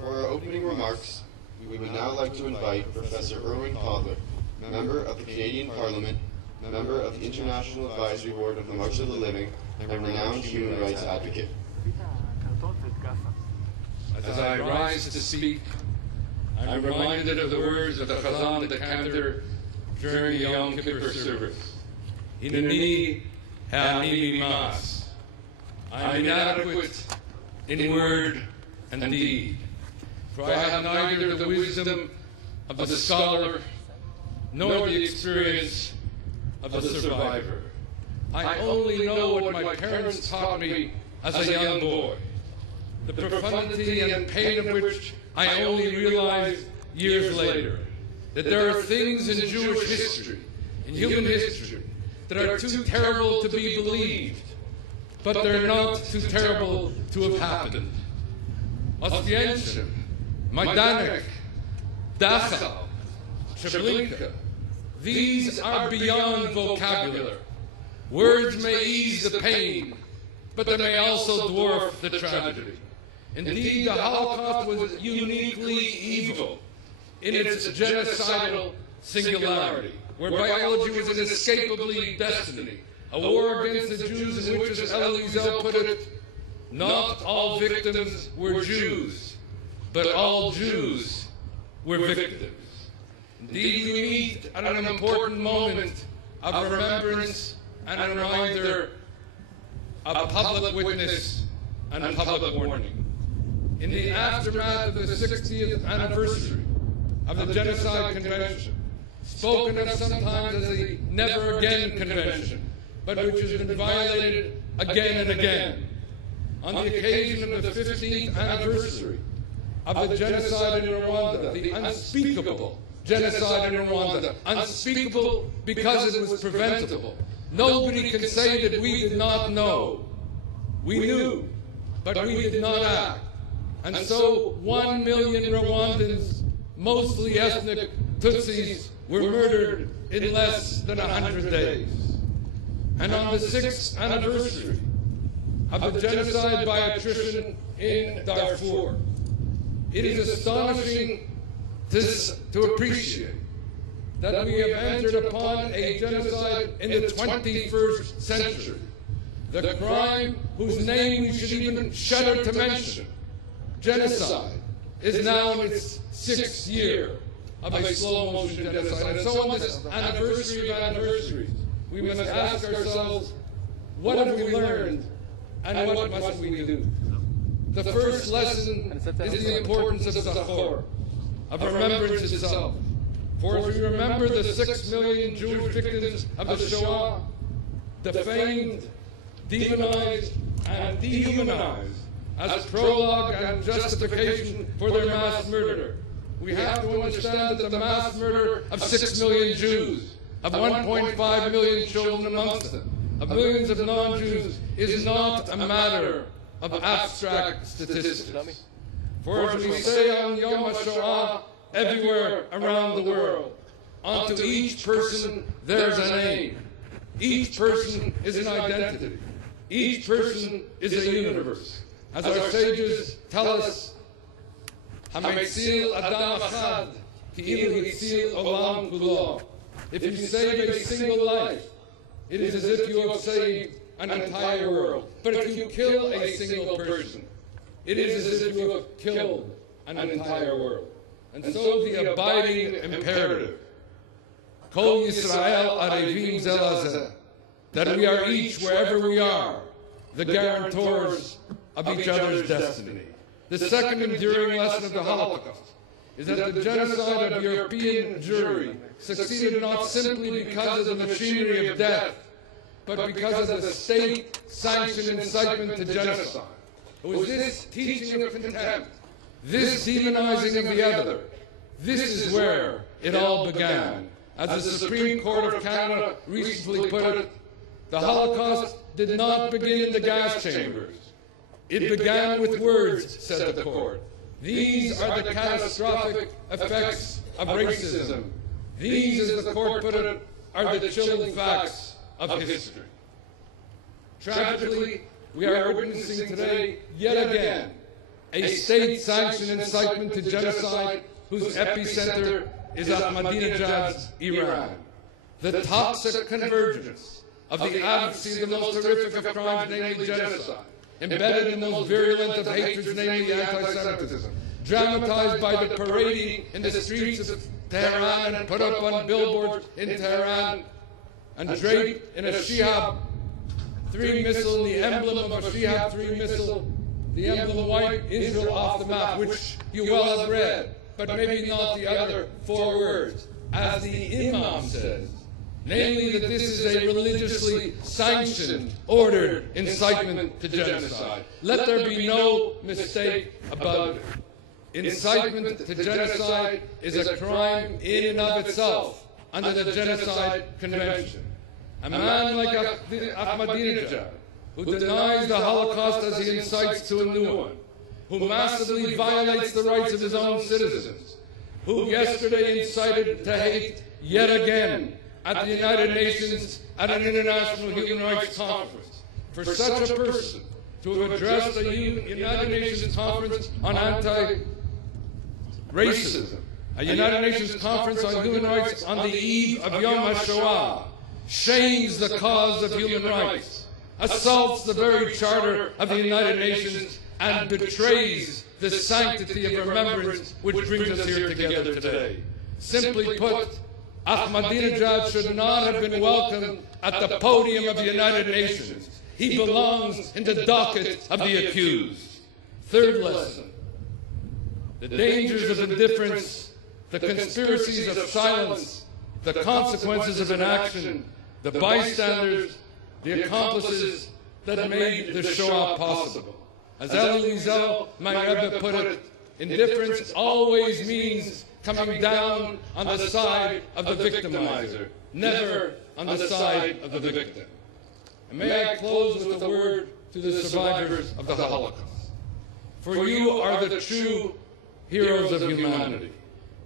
For our opening remarks, we would now like to invite Professor Irwin Cotler, member of the Canadian Parliament, member of the International Advisory Board of the March of the Living, and renowned human rights advocate. As I rise to speak, I'm reminded of the words of the Chazan decanter during the Yom Kippur service. Hineni ha'ani mimas. I'm inadequate in word and deed, for I have neither the wisdom of the scholar nor the experience of the survivor. I only know what my parents taught me as a young boy, the profundity and pain of which I only realized years later, that there are things in Jewish history, in human history, that are too terrible to be believed, but they're not too terrible to have happened. Oswiecim, Majdanek, Dachau, Treblinka, these are beyond vocabulary. Words may ease the pain, but they may also dwarf the tragedy. Indeed, the Holocaust was uniquely evil in its genocidal singularity, where biology was inescapably destiny, a war against the Jews in which, as Elie Wiesel put it, not all victims were Jews, but all Jews were victims. Indeed, we meet at an important moment of remembrance and a reminder, of public witness and public warning. In the aftermath of the 60th anniversary of the Genocide Convention, spoken of sometimes as the Never Again Convention, but which has been violated again and again, on the occasion of the 15th anniversary of the genocide in Rwanda, the unspeakable genocide in Rwanda, unspeakable because it was preventable. Nobody can say that we did not know. We knew, but we did not act. And so 1 million Rwandans, mostly ethnic Tutsis, were murdered in less than 100 days. And on the 6th anniversary of the genocide by attrition in Darfur, it is astonishing to appreciate that we have entered upon a genocide in the 21st century. The crime whose name we should even shudder to mention, genocide, is now in its 6th year of a slow-motion genocide. And so on this anniversary of anniversaries, we must ask ourselves, what have we learned and what must we do? The first lesson is the importance of Zachor, of remembrance itself. For if we remember the 6 million Jewish victims of the Shoah, defamed, demonized, and dehumanized as prologue and justification for their mass murder, we have to understand that the mass murder of 6 million Jews, of 1.5 million children amongst them, of millions of non-Jews, is not a matter of abstract statistics. For as we say on Yom Hashoah, everywhere around the world, unto each person there's a name. Each person is an identity. Each person is a universe. As our sages tell us, Hametzil Adam Achad, Ki'ilu Hitzil Olam Kulo. If you save a single life, it is as if you have saved an entire world. But if you kill a single person, it is as if you have killed an entire world. And so the abiding imperative, Kol Yisrael Arevim Zel Hazeh, that we are each, wherever we are, the guarantors of each other's destiny. The second enduring lesson of the Holocaust is that the genocide of European Jewry succeeded not simply because of the machinery of death, but because of the state-sanctioned incitement to genocide. It was this teaching of contempt, this demonizing of the other, this is where it all began. As the Supreme Court of Canada recently put it, the Holocaust did not begin in the gas chambers. It began with words, said the court. These are the catastrophic effects of racism. These, as the court put it, are the chilling facts of history. Tragically, we are witnessing today, yet again, a state-sanctioned incitement to genocide whose epicenter is Ahmadinejad's Iran. The toxic convergence of the advocacy of the most horrific of crimes, namely genocide, embedded in the most virulent of hatreds, namely anti-Semitism, dramatized by the parading in the streets of Tehran and put up on billboards in Tehran and draped in a Shihab 3 missile, the emblem of a Shihab 3 missile, the emblem white Israel off the map, which you well have read, but maybe not the other 4 words. As the Imam says, namely that this is a religiously sanctioned, ordered incitement to genocide. Let there be no mistake about it. Incitement to genocide is a crime in and of itself under the Genocide Convention. A man like Ahmadinejad, who denies the Holocaust as he incites to a new one, who massively violates the rights of his own citizens, who yesterday incited to hate yet again at the United Nations at an international human rights conference. For such a person to have addressed the United Nations conference on anti-racism, a United Nations conference on human rights on the eve of Yom Hashoah, shames the cause of human rights, assaults the very charter of the United Nations, and betrays the sanctity of remembrance which brings us here together today. Simply put, Ahmadinejad should not have been welcomed at the podium of the United Nations. He belongs in the docket of the accused. Third lesson, the dangers of indifference, the conspiracies of silence, the consequences of inaction, the bystanders, the accomplices that made the Shoah possible. As Elie Wiesel, my Rebbe, put it, indifference always means coming down on the side of the victimizer, never on the side of the victim. And may I close with a word to the survivors of the Holocaust. For you are the true heroes of humanity.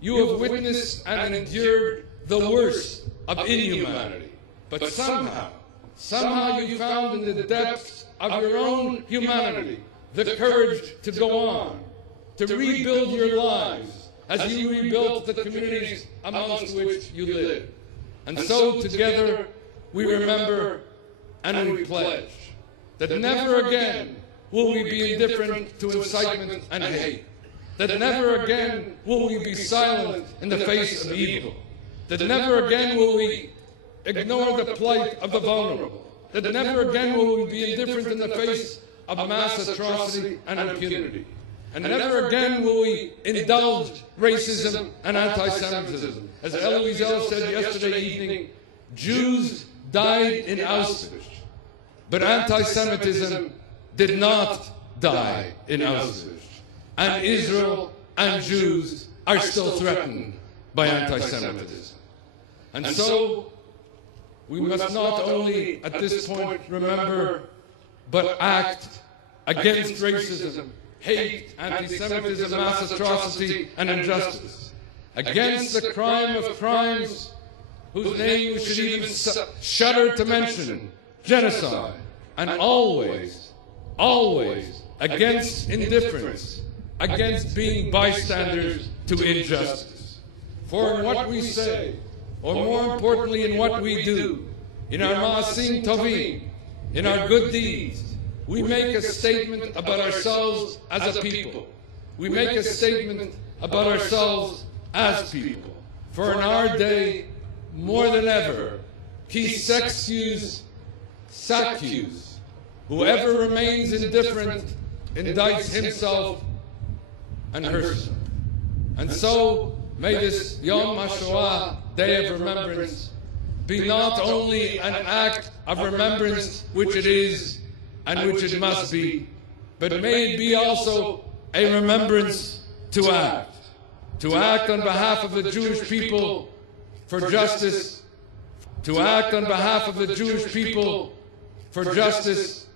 You have witnessed and endured the worst of inhumanity. But somehow you found in the depths of your own humanity the courage to go on, to rebuild your lives as you rebuilt the communities amongst which you live. And so together we remember and we pledge that never again will we be indifferent to incitement and hate, that never again will we be silent in the face of evil, that never again will we ignore the plight of the vulnerable, that never again will we be indifferent in the face of mass atrocity and impunity. And never again will we indulge racism and anti-Semitism. As Elie Wiesel said yesterday evening, Jews died in Auschwitz, but anti-Semitism did not die in Auschwitz. And Israel and Jews are still threatened by anti-Semitism. And so we must not only at this point remember, but act against racism, hate, anti-Semitism, mass atrocity, and injustice. Against the crime of crimes whose name we should even shudder to mention, genocide. And always, always against indifference, against being bystanders to injustice. For in what we say, or more importantly in what we do, in our ma'asim tovim, in our good deeds, we make a statement about ourselves as a people. We make a statement about ourselves as people. For in our day, more than ever, qui s'excuse, s'accuse. Whoever remains indifferent indicts himself and herself. And so, may this Yom Hashoah, Day of Remembrance, be not only an act of remembrance, which it is, and which it must be, but may it be also a remembrance to act on behalf of the Jewish people for justice, to act on behalf of the Jewish people for justice,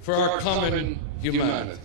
for our common humanity.